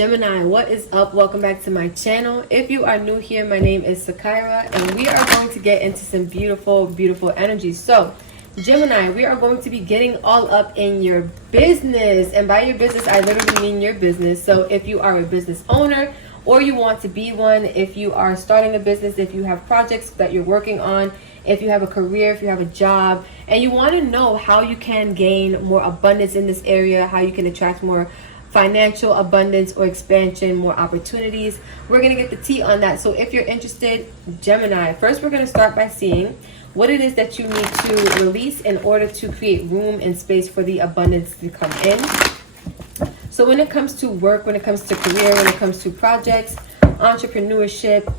Gemini, what is up? Welcome back to my channel. If you are new here, my name is Sakira, and we are going to get into some beautiful, beautiful energy. So, Gemini, we are going to be getting all up in your business. And by your business, I literally mean your business. So, if you are a business owner or you want to be one, if you are starting a business, if you have projects that you're working on, if you have a career, if you have a job, and you want to know how you can gain more abundance in this area, how you can attract more financial abundance or expansion, more opportunities, we're going to get the tea on that. So if you're interested, Gemini, first we're going to start by seeing what it is that you need to release in order to create room and space for the abundance to come in. So when it comes to work, when it comes to career, when it comes to projects, entrepreneurship,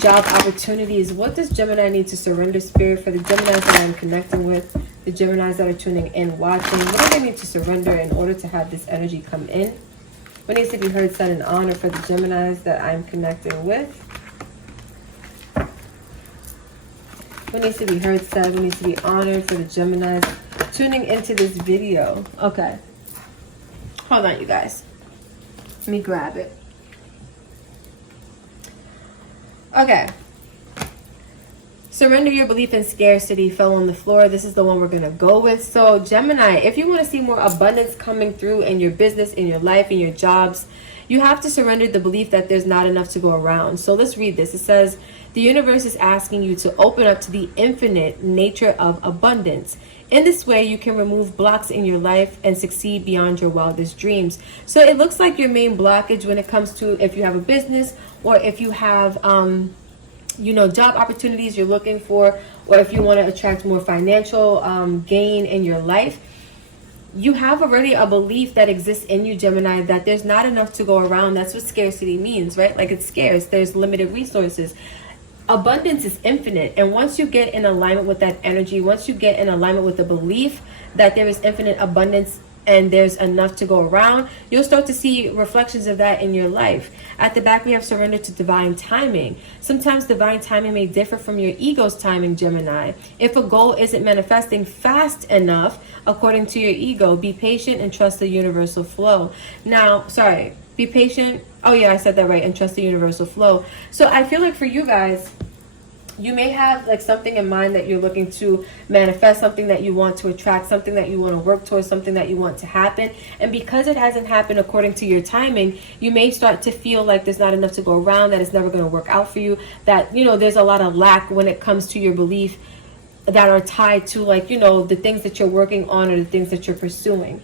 job opportunities, what does Gemini need to surrender, Spirit, for the Geminis that I'm connecting with, the Geminis that are tuning in, watching? What do they need to surrender in order to have this energy come in? What needs to be heard, said, and honored for the Geminis that I'm connecting with? What needs to be heard, said, what needs to be honored for the Geminis tuning into this video? Okay. Hold on, you guys. Let me grab it. Okay. Surrender your belief in scarcity fell on the floor. This is the one we're going to go with. So, Gemini, if you want to see more abundance coming through in your business, in your life, in your jobs, you have to surrender the belief that there's not enough to go around. So, let's read this. It says, the universe is asking you to open up to the infinite nature of abundance. In this way, you can remove blocks in your life and succeed beyond your wildest dreams. So it looks like your main blockage when it comes to if you have a business or if you have, job opportunities you're looking for, or if you want to attract more financial gain in your life, you have already a belief that exists in you, Gemini, that there's not enough to go around. That's what scarcity means, right? Like it's scarce. There's limited resources. Abundance is infinite, and once you get in alignment with that energy, once you get in alignment with the belief that there is infinite abundance and there's enough to go around, you'll start to see reflections of that in your life. At the back, we have surrender to divine timing. Sometimes divine timing may differ from your ego's timing, Gemini. If a goal isn't manifesting fast enough, according to your ego, be patient and trust the universal flow. Now, sorry, be patient. Oh yeah, I said that right. And trust the universal flow. So I feel like for you guys, you may have like something in mind that you're looking to manifest, something that you want to attract, something that you want to work towards, something that you want to happen. And because it hasn't happened according to your timing, you may start to feel like there's not enough to go around, that it's never going to work out for you, that, there's a lot of lack when it comes to your belief that are tied to the things that you're working on or the things that you're pursuing.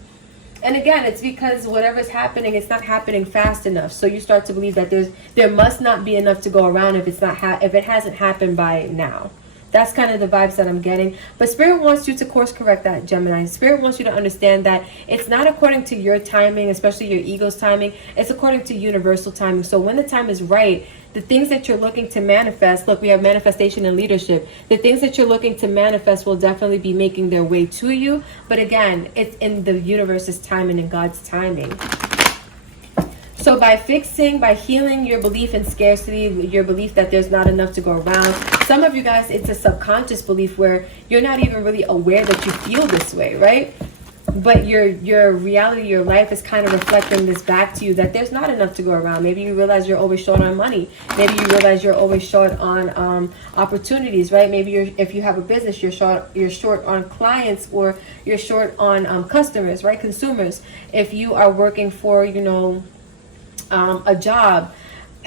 And again, it's because whatever's happening, it's not happening fast enough. So you start to believe that there must not be enough to go around if it hasn't happened by now. That's kind of the vibes that I'm getting. But Spirit wants you to course correct that, Gemini. Spirit wants you to understand that it's not according to your timing, especially your ego's timing. It's according to universal timing. So when the time is right, the things that you're looking to manifest, look, we have manifestation and leadership. The things that you're looking to manifest will definitely be making their way to you. But again, it's in the universe's timing and God's timing. So by healing your belief in scarcity, your belief that there's not enough to go around, some of you guys, it's a subconscious belief where you're not even really aware that you feel this way, right? But your reality, your life is kind of reflecting this back to you that there's not enough to go around. Maybe you realize you're always short on money. Maybe you realize you're always short on opportunities, right? Maybe if you have a business, you're short on clients, or you're short on customers, right? Consumers. If you are working for, a job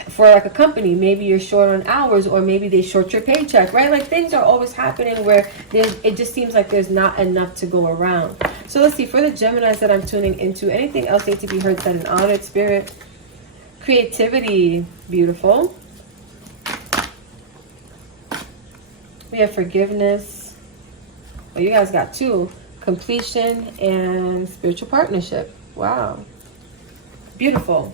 for like a company, maybe you're short on hours, or maybe they short your paycheck, right? Like things are always happening where it just seems like there's not enough to go around. So let's see, for the Geminis that I'm tuning into, anything else need to be heard, said, and honored, Spirit? Creativity, beautiful. We have forgiveness. Well, you guys got two, completion and spiritual partnership. Wow, beautiful.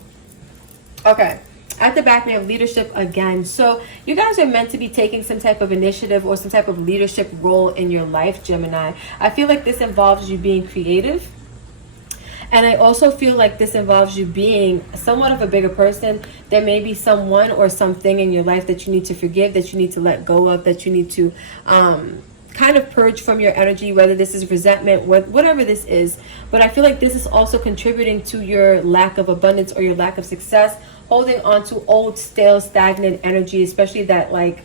Okay, at the back we have leadership again. So you guys are meant to be taking some type of initiative or some type of leadership role in your life, Gemini. I feel like this involves you being creative. And I also feel like this involves you being somewhat of a bigger person. There may be someone or something in your life that you need to forgive, that you need to let go of, that you need to kind of purge from your energy, whether this is resentment, whatever this is. But I feel like this is also contributing to your lack of abundance or your lack of success, holding on to old, stale, stagnant energy, especially that like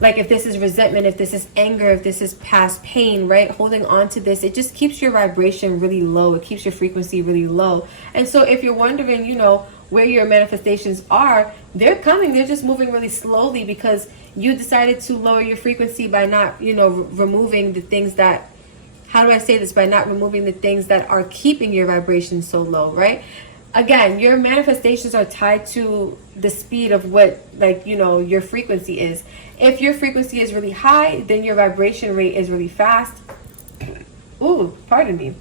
if this is resentment, if this is anger, if this is past pain, right? Holding on to this, it just keeps your vibration really low. It keeps your frequency really low. And so if you're wondering, you know, where your manifestations are, they're coming. They're just moving really slowly because you decided to lower your frequency by not, you know, removing the things that, how do I say this? By not removing the things that are keeping your vibration so low, right? Again, your manifestations are tied to the speed of what, like, you know, your frequency is. If your frequency is really high, then your vibration rate is really fast. Ooh, pardon me.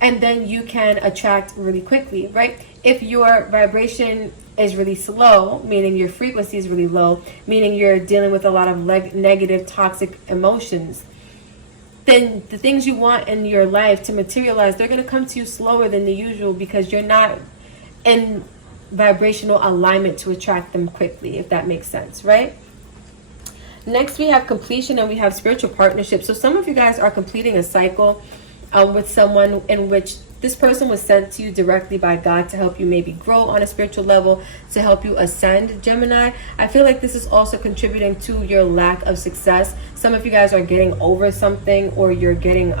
And then you can attract really quickly, right? If your vibration is really slow, meaning your frequency is really low, meaning you're dealing with a lot of negative, toxic emotions, then the things you want in your life to materialize, they're going to come to you slower than the usual because you're not in vibrational alignment to attract them quickly, if that makes sense, right? Next, we have completion and we have spiritual partnership. So some of you guys are completing a cycle with someone in which this person was sent to you directly by God to help you maybe grow on a spiritual level, to help you ascend, Gemini. I feel like this is also contributing to your lack of success. Some of you guys are getting over something, or you're getting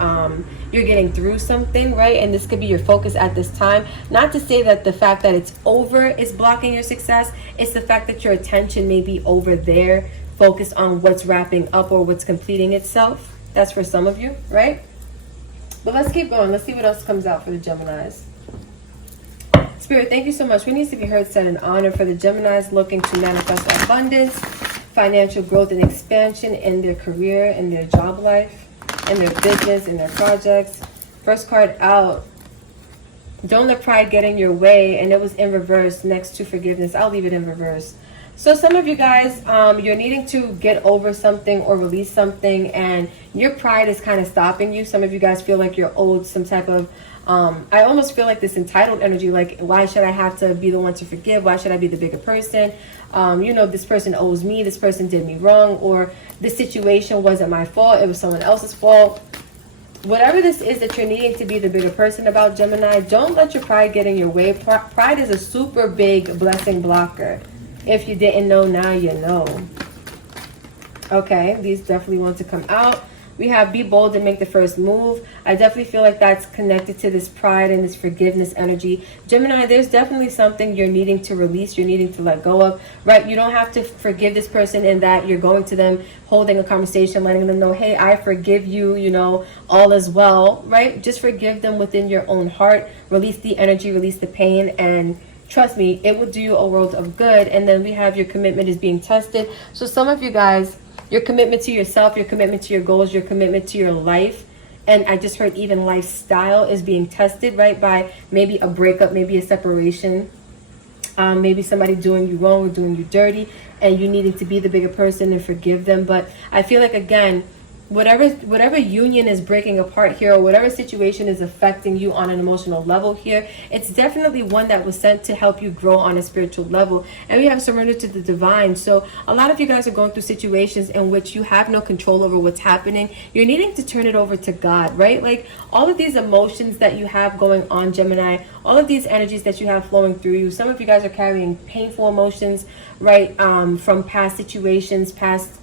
through something, right? And this could be your focus at this time. Not to say that the fact that it's over is blocking your success. It's the fact that your attention may be over there, focused on what's wrapping up or what's completing itself. That's for some of you, right? But let's keep going. Let's see what else comes out for the Geminis. Spirit, thank you so much. We need to be heard, said, and honored for the Geminis looking to manifest abundance, financial growth, and expansion in their career, in their job life, in their business, in their projects. First card out. Don't let pride get in your way. And it was in reverse next to forgiveness. I'll leave it in reverse. So some of you guys, you're needing to get over something or release something, and your pride is kind of stopping you. Some of you guys feel like you're owed some type of, I almost feel like this entitled energy, like, why should I have to be the one to forgive? Why should I be the bigger person? You know, this person owes me, this person did me wrong, or this situation wasn't my fault, it was someone else's fault. Whatever this is that you're needing to be the bigger person about, Gemini, don't let your pride get in your way. Pride is a super big blessing blocker. If you didn't know, now you know. Okay, these definitely want to come out. We have be bold and make the first move. I definitely feel like that's connected to this pride and this forgiveness energy. Gemini, there's definitely something you're needing to release, you're needing to let go of, right? You don't have to forgive this person in that you're going to them, holding a conversation, letting them know, hey, I forgive you, you know, all is well, right? Just forgive them within your own heart. Release the energy, release the pain, and trust me, it will do you a world of good. And then we have your commitment is being tested. So some of you guys, your commitment to yourself, your commitment to your goals, your commitment to your life, and I just heard even lifestyle is being tested, right? By maybe a breakup, maybe a separation, maybe somebody doing you wrong or doing you dirty, and you needing to be the bigger person and forgive them. But I feel like, again, whatever union is breaking apart here, or whatever situation is affecting you on an emotional level here, it's definitely one that was sent to help you grow on a spiritual level. And we have surrender to the divine. So a lot of you guys are going through situations in which you have no control over what's happening. You're needing to turn it over to God, right? Like all of these emotions that you have going on, Gemini, all of these energies that you have flowing through you, some of you guys are carrying painful emotions, right? From past situations, past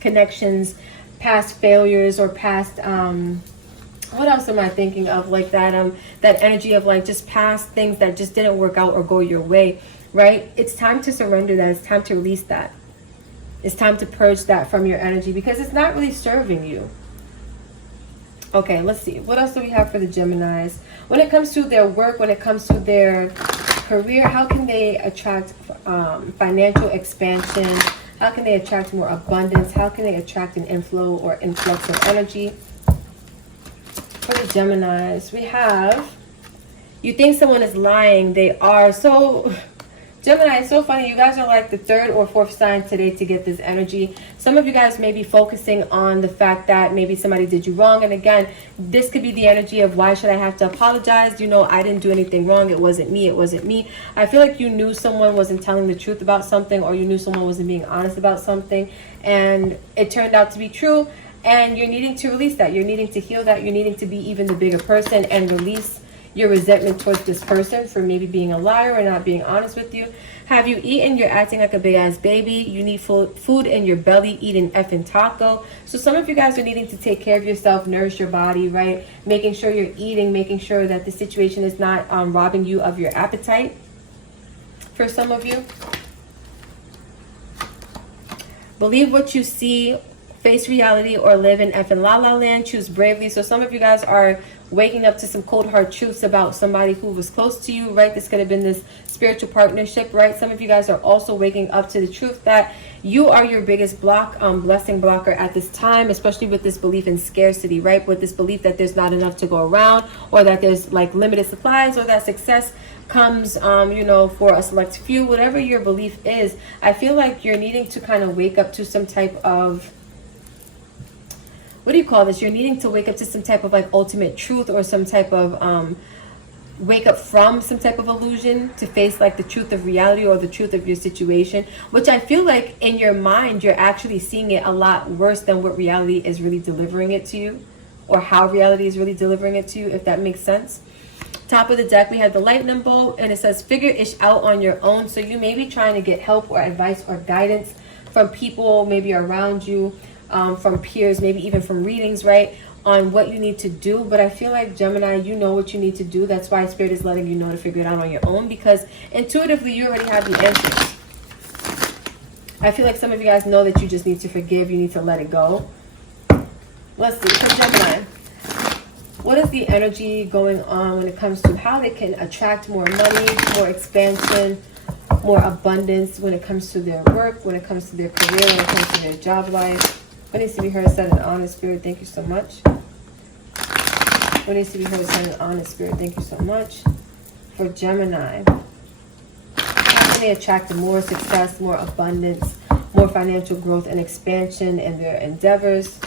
connections, past failures, or past what else am I thinking of, like that that energy of like just past things that just didn't work out or go your way, right? It's time to surrender that. It's time to release that. It's time to purge that from your energy because it's not really serving you. Okay, let's see, what else do we have for the Geminis when it comes to their work, when it comes to their career? How can they attract financial expansion? How can they attract more abundance? How can they attract an inflow or influx of energy? For the Geminis, we have, you think someone is lying. They are. So Gemini, it's so funny. You guys are like the third or fourth sign today to get this energy. Some of you guys may be focusing on the fact that maybe somebody did you wrong. And again, this could be the energy of why should I have to apologize? You know, I didn't do anything wrong. It wasn't me. It wasn't me. I feel like you knew someone wasn't telling the truth about something, or you knew someone wasn't being honest about something, and it turned out to be true. And you're needing to release that. You're needing to heal that. You're needing to be even the bigger person and release your resentment towards this person for maybe being a liar or not being honest with you. Have you eaten? You're acting like a big ass baby. You need food in your belly. Eat an effing taco. So some of you guys are needing to take care of yourself, nourish your body, right? Making sure you're eating, making sure that the situation is not robbing you of your appetite. For some of you, believe what you see, face reality, or live in effing la la land. Choose bravely. So some of you guys are waking up to some cold hard truths about somebody who was close to you, right? This could have been this spiritual partnership, right? Some of you guys are also waking up to the truth that you are your biggest blessing blocker at this time, especially with this belief in scarcity, right? With this belief that there's not enough to go around, or that there's like limited supplies, or that success comes you know, for a select few. Whatever your belief is, I feel like you're needing to kind of wake up to some type of, what do you call this? You're needing to wake up to some type of like ultimate truth, or some type of wake up from some type of illusion to face like the truth of reality, or the truth of your situation, which I feel like in your mind you're actually seeing it a lot worse than what reality is really delivering it to you, or how reality is really delivering it to you, if that makes sense. Top of the deck, we have the lightning bolt, and it says figure ish out on your own. So you may be trying to get help or advice or guidance from people maybe around you, from peers, maybe even from readings, right, on what you need to do. But I feel like, Gemini, you know what you need to do. That's why Spirit is letting you know to figure it out on your own, because intuitively you already have the answers. I feel like some of you guys know that you just need to forgive. You need to let it go. Let's see. For Gemini, what is the energy going on when it comes to how they can attract more money, more expansion, more abundance when it comes to their work, when it comes to their career, when it comes to their job life? What needs to be heard, said, and honest, Spirit? Thank you so much. What needs to be heard, said, and honest, Spirit? Thank you so much. For Gemini, how can they attract more success, more abundance, more financial growth and expansion in their endeavors,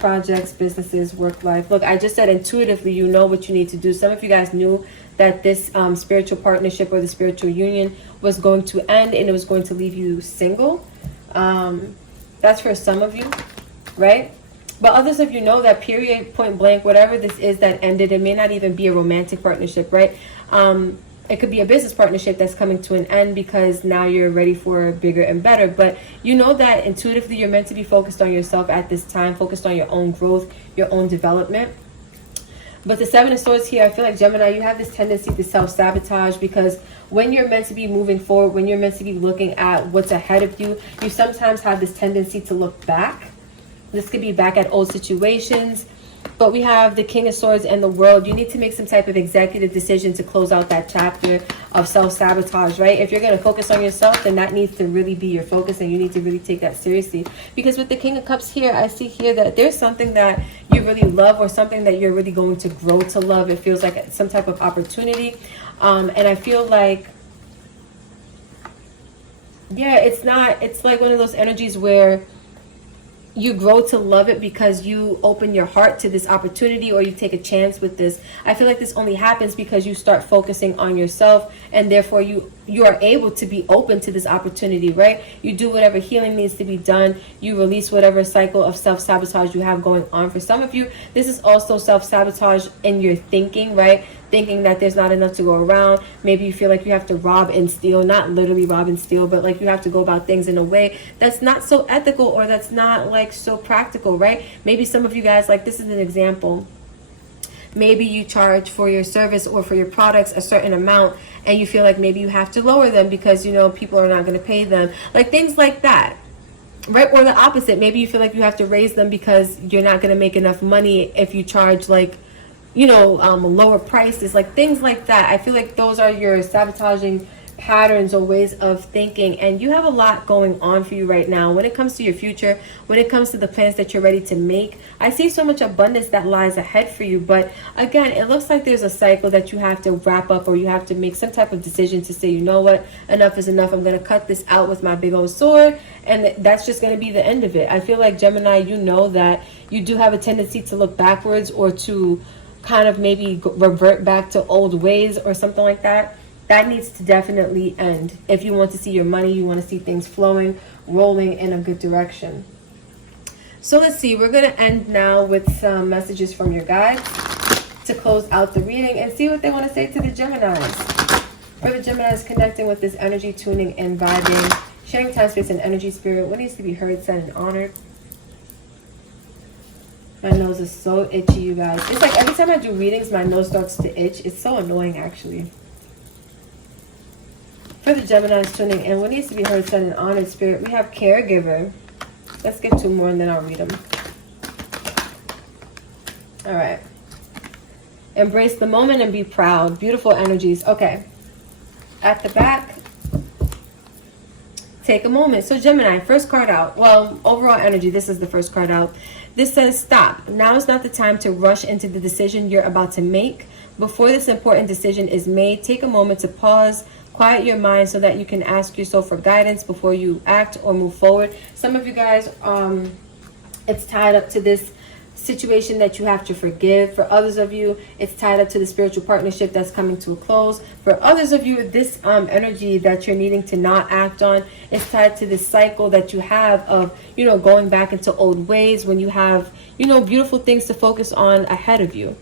projects, businesses, work life? Look, I just said intuitively you know what you need to do. Some of you guys knew that this spiritual partnership or the spiritual union was going to end, and it was going to leave you single. That's for some of you, right? But others of you know that, period, point blank, whatever this is that ended, it may not even be a romantic partnership, right? It could be a business partnership that's coming to an end because now you're ready for bigger and better. But you know that intuitively you're meant to be focused on yourself at this time, focused on your own growth, your own development. But the Seven of Swords here, I feel like, Gemini, you have this tendency to self-sabotage, because when you're meant to be moving forward, when you're meant to be looking at what's ahead of you, you sometimes have this tendency to look back. This could be back at old situations. But we have the King of Swords and the World. You need to make some type of executive decision to close out that chapter of self-sabotage, right? If you're going to focus on yourself, then that needs to really be your focus, and you need to really take that seriously. Because with the King of Cups here, I see here that there's something that you really love, or something that you're really going to grow to love. It feels like some type of opportunity. And I feel like, yeah, it's like one of those energies where you grow to love it because you open your heart to this opportunity, or you take a chance with this. I feel like this only happens because you start focusing on yourself, and therefore you are able to be open to this opportunity, right? You do whatever healing needs to be done. You release whatever cycle of self-sabotage you have going on. For some of you, this is also self-sabotage in your thinking, right? Thinking that there's not enough to go around. Maybe you feel like you have to rob and steal, not literally rob and steal, but like you have to go about things in a way that's not so ethical, or that's not like so practical, right? Maybe some of you guys, like, this is an example. Maybe you charge for your service or for your products a certain amount, and you feel like maybe you have to lower them because, you know, people are not going to pay them. Like things like that, right? Or the opposite. Maybe you feel like you have to raise them because you're not going to make enough money if you charge, like, you know, lower prices, like things like that. I feel like those are your sabotaging patterns or ways of thinking, and you have a lot going on for you right now when it comes to your future, when it comes to the plans that you're ready to make. I see so much abundance that lies ahead for you, but again, it looks like there's a cycle that you have to wrap up, or you have to make some type of decision to say, you know what, enough is enough. I'm going to cut this out with my big old sword, and that's just going to be the end of it. I feel like, Gemini, you know that you do have a tendency to look backwards, or to kind of maybe revert back to old ways or something like that. That needs to definitely end if you want to see your money, you want to see things flowing, rolling in a good direction. So let's see, we're going to end now with some messages from your guides to close out the reading and see what they want to say to the Geminis. For the Geminis connecting with this energy, tuning and vibing, sharing time, space, and energy, spirit, what needs to be heard, said, and honored. My nose is so itchy, you guys. It's like every time I do readings, my nose starts to itch. It's so annoying, actually. For the Geminis tuning in, what needs to be heard, said, and honored, spirit, we have caregiver. Let's get two more and then I'll read them. All right. Embrace the moment and be proud. Beautiful energies. Okay. At the back, take a moment. So Gemini, first card out. Well, overall energy, this is the first card out. This says stop. Now is not the time to rush into the decision you're about to make. Before this important decision is made, take a moment to pause, quiet your mind so that you can ask yourself for guidance before you act or move forward. Some of you guys, it's tied up to this situation that you have to forgive. For others of you, it's tied up to the spiritual partnership that's coming to a close. For others of you, this energy that you're needing to not act on is tied to this cycle that you have of, you know, going back into old ways when you have, you know, beautiful things to focus on ahead of you.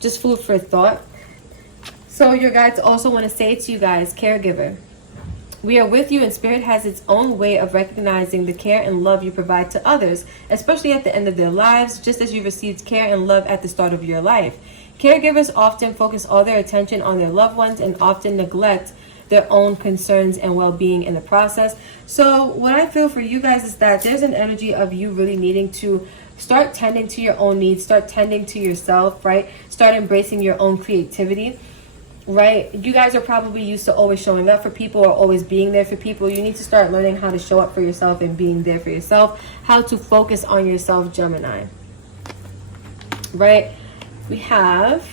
Just food for thought. So your guides also want to say to you guys, caregiver, we are with you, and spirit has its own way of recognizing the care and love you provide to others, especially at the end of their lives, just as you received care and love at the start of your life. Caregivers often focus all their attention on their loved ones and often neglect their own concerns and well-being in the process. So what I feel for you guys is that there's an energy of you really needing to start tending to your own needs, start tending to yourself, right? Start embracing your own creativity. Right? You guys are probably used to always showing up for people or always being there for people. You need to start learning how to show up for yourself and being there for yourself. How to focus on yourself, Gemini. Right? We have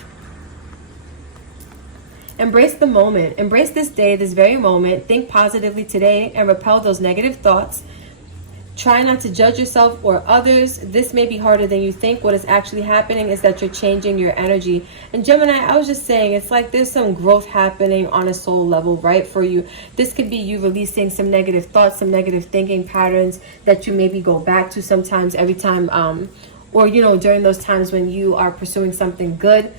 embrace the moment. Embrace this day, this very moment. Think positively today and repel those negative thoughts. Try not to judge yourself or others. This may be harder than you think. What is actually happening is that you're changing your energy. And Gemini, I was just saying, it's like there's some growth happening on a soul level, right, for you. This could be you releasing some negative thoughts, some negative thinking patterns that you maybe go back to sometimes every time, or, you know, during those times when you are pursuing something good.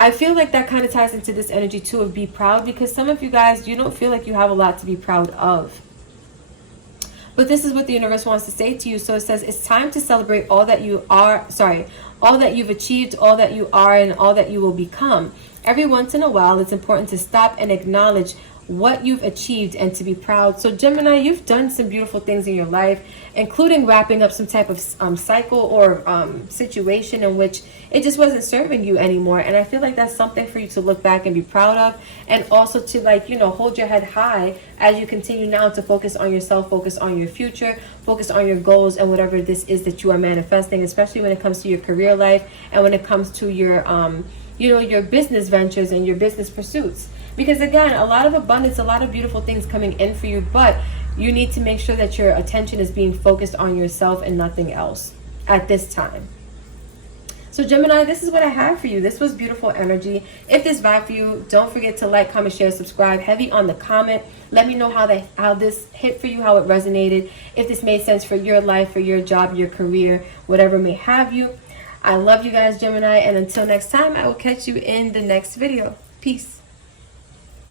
I feel like that kind of ties into this energy too of be proud, because some of you guys, you don't feel like you have a lot to be proud of. But this is what the universe wants to say to you. So it says it's time to celebrate all that you are, all that you've achieved, all that you are, and all that you will become. Every once in a while, it's important to stop and acknowledge what you've achieved and to be proud. So Gemini, you've done some beautiful things in your life, including wrapping up some type of cycle or situation in which it just wasn't serving you anymore. And I feel like that's something for you to look back and be proud of, and also to, like, you know, hold your head high as you continue now to focus on yourself, focus on your future, focus on your goals and whatever this is that you are manifesting, especially when it comes to your career life and when it comes to your you know, your business ventures and your business pursuits. Because again, a lot of abundance, a lot of beautiful things coming in for you, but you need to make sure that your attention is being focused on yourself and nothing else at this time. So Gemini, this is what I have for you. This was beautiful energy. If this vibe for you, don't forget to like, comment, share, subscribe. Heavy on the comment. Let me know how this hit for you, how it resonated. If this made sense for your life, for your job, your career, whatever may have you. I love you guys, Gemini. And until next time, I will catch you in the next video. Peace.